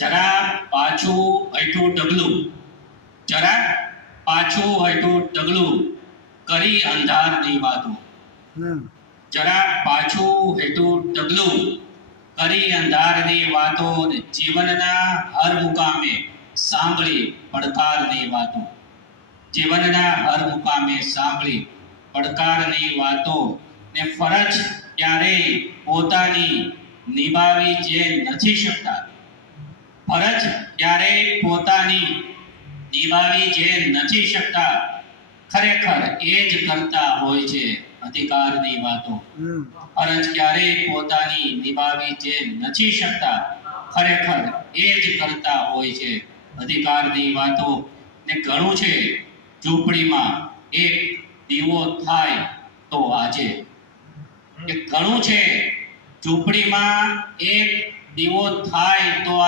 જરા પાછું હૈઠું ડગલું, જરા પાછું હૈઠું ડગલું કરી અંધારની વાતો, જરા પાછું હેઠું ડગલું કરી અંધારની વાતો, જીવનના હર મુકામે સાંભળી પડકારની વાતો, જીવનના હર મુકામે સાંભળી પડકારની વાતો ને ફરજ ક્યારેય પોતાની નિભાવી જે નથી શકતા, ફરજ ક્યારેય પોતાની નિભાવી જે નથી શકતા, ખરેખર એ જ કરતા હોય છે અધિકારની વાતો. ફરજ ક્યારેય પોતાની નિભાવી જે નથી શકતા, ખરેખર એ જ કરતા હોય છે અધિકારની વાતો. ને ઘણું છે ઝૂંપડીમાં એક દીવો થાય તો આજે, કે ઘણું છે ઝૂંપડીમાં એક દીવો થાય તો